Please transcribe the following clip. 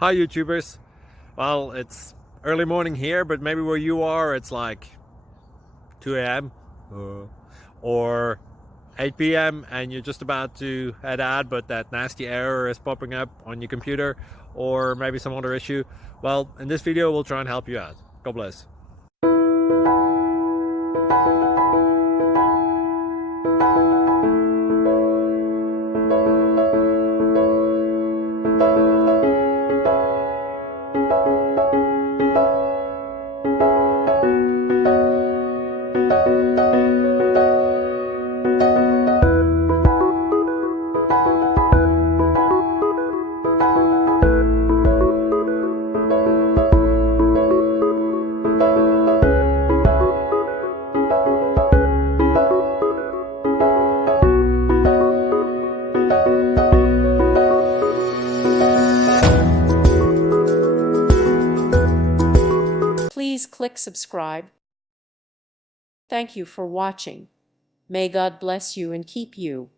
Hi YouTubers. Well, it's early morning here, but maybe where you are it's like 2 a.m. or 8 p.m. and you're just about to head out, but that nasty error is popping up on your computer, or maybe some other issue. Well, in this video we'll try and help you out. God bless. Please click subscribe. Thank you for watching. May God bless you and keep you.